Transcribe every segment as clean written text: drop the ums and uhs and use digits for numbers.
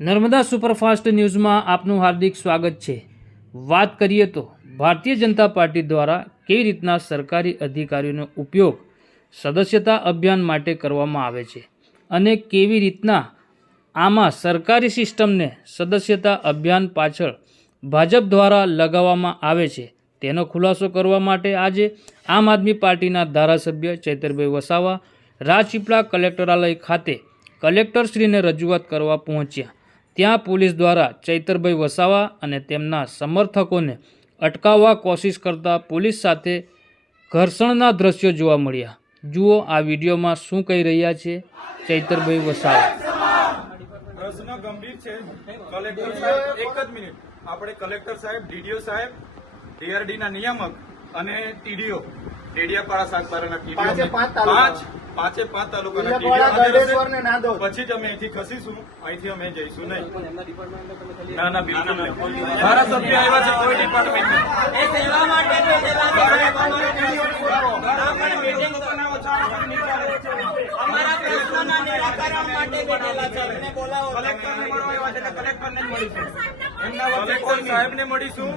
Narmada superfast ન્યૂઝમાં આપનું હાર્દિક સ્વાગત છે। વાત કરીએ તો ભારતીય જનતા પાર્ટી દ્વારા કેવી રીતના સરકારી અધિકારીઓનો ઉપયોગ સદસ્યતા અભિયાન માટે કરવામાં આવે છે અને કેવી રીતના આમાં સરકારી સિસ્ટમને સદસ્યતા અભિયાન પાછળ ભાજપ દ્વારા લગાવવામાં આવે છે તેનો ખુલાસો કરવા માટે આજે આમ આદમી પાર્ટીના ધારાસભ્ય ચૈતરભાઈ વસાવા રાજપીપળા કલેક્ટરાલય ખાતે કલેક્ટરશ્રીને રજૂઆત કરવા પહોંચ્યા। ત્યાં પોલીસ દ્વારા ચૈતરભાઈ વસાવા અને તેમના સમર્થકોને અટકાવવા કોશિશ કરતા પોલીસ સાથે ઘર્ષણના દ્રશ્યો જોવા મળ્યા। જુઓ આ વિડીયોમાં શું કહી રહ્યા છે ચૈતરભાઈ વસાવા। પ્રશ્ન ગંભીર છે। કલેક્ટર સાહેબ એક જ મિનિટ, આપણે કલેક્ટર સાહેબ, ડીડીઓ સાહેબ, ડીઆરડી ના નિયામક અને ટીડીઓ ડેડિયાપાડા સાગબારાના ટીડીઓ પાંચે પાંચ તાલુકાના ટીડીઓ પછી જ અમે અહીંથી ખસીશું, અહીંથી અમે જઈશું નહીં। ના ના બિલકુલ નહીં, ધારાસભ્ય આવ્યા છે કોઈ ડિપાર્ટમેન્ટ કલેક્ટર સાહેબને મળીશું।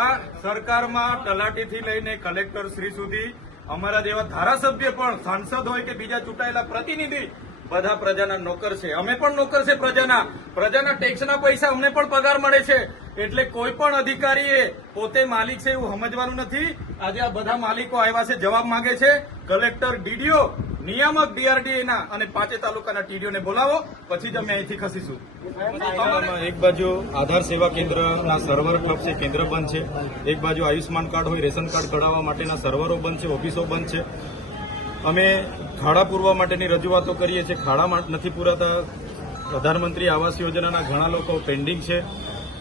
આ સરકારમાં તલાટીથી લઈને કલેક્ટર શ્રી સુધી અમારા જેવા ધારાસભ્ય પણ, સાંસદ હોય કે બીજા ચૂંટાયેલા પ્રતિનિધિ, બધા પ્રજાના નોકર છે। અમે પણ નોકર છે પ્રજાના ટેક્સના પૈસા અમને પણ પગાર મળે છે। એટલે કોઈ પણ અધિકારીએ પોતે માલિક છે એવું સમજવાનું નથી। આજે આ બધા માલિકો આવ્યા છે, જવાબ માંગે છે। કલેક્ટર, ડીડીઓ, નિયામક ડીઆરડીએના અને પાંચે તાલુકાના ટીડીઓને બોલાવો, પછી જ અમે અહીંથી ખસીશું। એક બાજુ આધાર સેવા કેન્દ્રના સર્વર ઠપ છે, કેન્દ્ર બંધ છે। એક બાજુ આયુષ્માન કાર્ડ હોય, રેશન કાર્ડ કઢાવવા માટેના સર્વરો બંધ છે, ઓફિસો બંધ છે। અમે ખાડા પૂરવા માટેની રજૂઆતો કરીએ છીએ, ખાડા નથી પૂરાતા। પ્રધાનમંત્રી આવાસ યોજનાના ઘણા લોકો પેન્ડિંગ છે।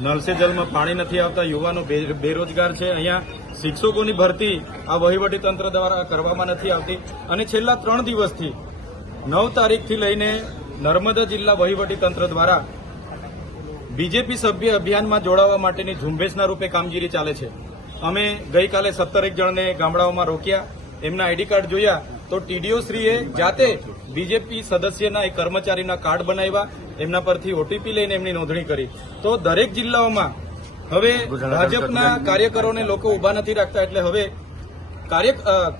નળ સે જલમાં પાણી નથી આવતા, યુવાનો બેરોજગાર છે। અહીંયા શિક્ષકોની ભરતી આ વહીવટી તંત્ર દ્વારા કરવામાં નથી આવતી। અને છેલ્લા 3 દિવસથી 9 તારીખથી લઈને નર્મદા જિલ્લા વહીવટી તંત્ર દ્વારા બીજેપી સભ્ય અભિયાનમાં જોડાવા માટેની ઝુંબેશના રૂપે કામગીરી ચાલે છે। અમે ગઈકાલે 17 જણને ગામડાઓમાં રોક્યા, એમના આઈડી કાર્ડ જોયા તો ટીડીઓ શ્રીએ જાતે બીજેપી સદસ્યના એક કર્મચારીના કાર્ડ બનાવ્યા, એમના પરથી ઓટીપી લઈને એમની નોંધણી કરી। તો દરેક જિલ્લાઓમાં હવે ભાજપના કાર્યકરોને લોકો ઉભા નથી રાખતા, એટલે હવે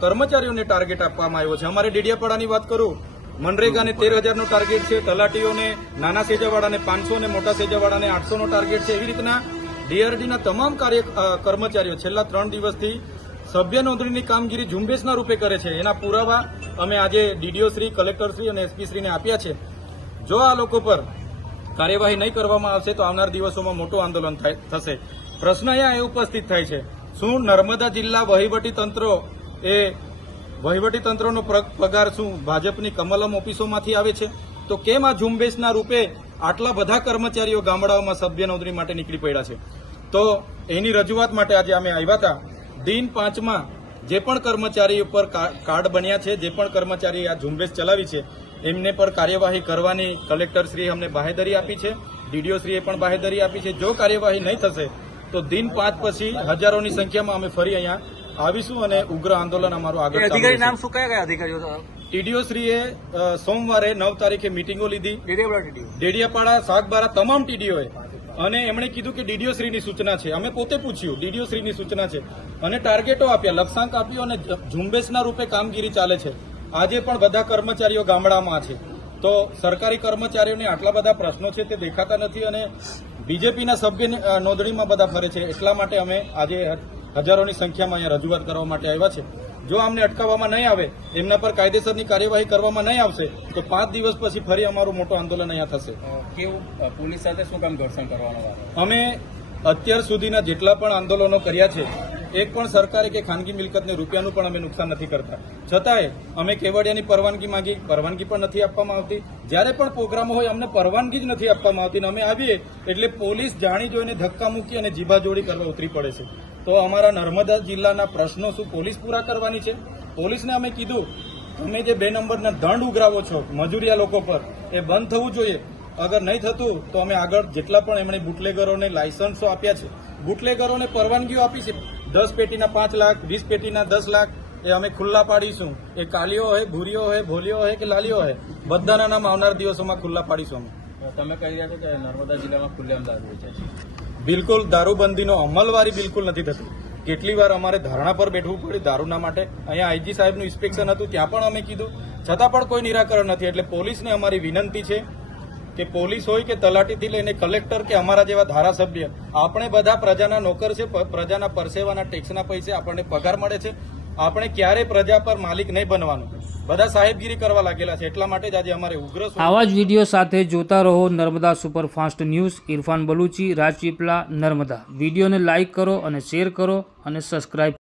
કર્મચારીઓને ટાર્ગેટ આપવામાં આવ્યો છે। અમારે ડેડિયાપાડાની વાત કરું, મનરેગાને 13,000નો ટાર્ગેટ છે, તલાટીઓને નાના સેજાવાળાને 500 અને મોટા સેજાવાળાને 800નો ટાર્ગેટ છે। એવી રીતના ડીઆરડીના તમામ કર્મચારીઓ છેલ્લા 3 દિવસથી સભ્ય નોંધણીની કામગીરી ઝુંબેશના રૂપે કરે છે। એના પુરાવા અમે આજે ડીડીઓ શ્રી, કલેક્ટર શ્રી અને એસપી શ્રીને આપ્યા છે। જો આ લોકો પર કાર્યવાહી નહીં કરવામાં આવશે તો આવનાર દિવસોમાં મોટું આંદોલન થશે। પ્રશ્ન અહીંયા એ ઉપસ્થિત થાય છે, શું નર્મદા જિલ્લા વહીવટી તંત્રનો પગાર શું ભાજપની કમલમ ઓફિસોમાંથી આવે છે? તો કેમ આ ઝુંબેશના રૂપે આટલા બધા કર્મચારીઓ ગામડાઓમાં સભ્ય નોંધણી માટે નીકળી પડ્યા છે? તો એની રજૂઆત માટે આજે અમે આવ્યા હતા। દિન 5માં જે પણ કર્મચારી ઉપર કાર્ડ બન્યા છે, જે પણ કર્મચારી આ ઝુંબેશ ચલાવી છે, એમને પર કાર્યવાહી કરવાની કલેક્ટરશ્રીએ અમને બાહેધરી આપી છે, ડીડીઓશ્રીએ પણ બાહેધરી આપી છે। જો કાર્યવાહી નહીં થશે તો દિન 5 પછી હજારોની સંખ્યામાં અમે ફરી અહીંયા આવીશું અને ઉગ્ર આંદોલન અમારું આગળ ચાલુ રહેશે। નામ શું કયા અધિકારીઓ? ટીડીઓશ્રીએ સોમવારે 9 તારીખે મિટિંગો લીધી, ડેડિયાપાડા, સાગબારા તમામ ટીડીઓએ, અને એમણે કીધું કે ડીડીઓશ્રીની સૂચના છે। અમે પોતે પૂછ્યું, ડીડીઓશ્રીની સૂચના છે, અને ટાર્ગેટો આપ્યા, લક્ષ્યાંક આપ્યો, અને ઝુંબેશના રૂપે કામગીરી ચાલે છે। આજે પણ બધા કર્મચારીઓ ગામડામાં છે, તો સરકારી કર્મચારીઓને આટલા બધા પ્રશ્નો છે તે દેખાતા નથી, અને બીજેપીના સભ્ય નોંધણીમાં બધા ફરે છે। એટલા માટે અમે આજે હજારોની સંખ્યામાં અહીંયા રજૂઆત કરવા માટે આવ્યા છે। જો અમને અટકાવવામાં નહીં આવે, એમના પર કાયદેસરની કાર્યવાહી કરવામાં નહીં આવશે તો 5 દિવસ પછી ફરી અમારું મોટું આંદોલન અહીંયા થશે। કેવું પોલીસ સાથે શું કામ ઘર્ષણ કરવાનું? અમે અત્યાર સુધીના જેટલા પણ આંદોલનો કર્યા છે, એક પણ સરકારે કે ખાનગી મિલકતને રૂપિયાનું પણ અમે નુકસાન નથી કરતા। છતાંય અમે કેવડિયાની પરવાનગી માંગી, પરવાનગી પણ નથી આપવામાં આવતી। જ્યારે પણ પ્રોગ્રામો હોય અમને પરવાનગી જ નથી આપવામાં આવતી, અમે આવીએ એટલે પોલીસ જાણી જોઈને ધક્કા મૂકી અને જીભાજોડી કરવા ઉતરી પડે છે। તો અમારા નર્મદા જિલ્લાના પ્રશ્નો શું પોલીસ પૂરા કરવાની છે? પોલીસને અમે કીધું, તમે જે 2 નંબરના દંડ ઉઘરાવો છો મજૂરિયા લોકો પર, એ બંધ થવું જોઈએ। અગર નહીં થતું તો અમે આગળ જેટલા પણ એમણે બુટલેગરોને લાયસન્સો આપ્યા છે, બુટલેગરોને પરવાનગીઓ આપી છે, 10 પેટીના 5 લાખ, 20 પેટીના 10 લાખ, એ અમે ખુલ્લા પાડીશું। એ કાલીઓ હોય, ભૂરીઓ હોય, ભોલીઓ હોય કે લાલીઓ હોય, બધાના નામ આવનાર દિવસોમાં ખુલ્લા પાડીશું અમે। તમે કહી રહ્યા છો કે નર્મદા જિલ્લામાં ખુલ્લેઆમ દારૂ વેચાય છે. બિલકુલ દારૂબંધીનો અમલવારી બિલકુલ નથી થતી. કેટલી વાર અમારે ધરણા પર બેઠવું પડ્યું દારૂના માટે. અહીંયા આઈજી સાહેબનું ઇન્સ્પેક્શન હતું, ત્યાં પણ અમે કીધું, છતાં પણ કોઈ નિરાકરણ નથી. એટલે પોલીસને અમારી વિનંતી છે કે પોલીસ હોય કે તલાટીથી લઈને કલેક્ટર કે અમારા જેવા ધારાસભ્ય, આપણે બધા પ્રજાના નોકર છે. પ્રજાના પરસેવાના ટેક્સના પૈસે આપણને પગાર મળે છે. આપણે ક્યારે પ્રજા પર માલિક નહીં બનવાનું. બધા સાહેબગીરી કરવા લાગેલા છે. એટલા માટે જ આજે અમારે ઉગ્ર આવા જ વિડીયો સાથે જોતા રહો નર્મદા સુપરફાસ્ટ ન્યૂઝ. ઇરફાન બલુચી, રાજપીપળા, નર્મદા. વિડીયોને લાઇક કરો અને શેર કરો અને સબસ્ક્રાઇબ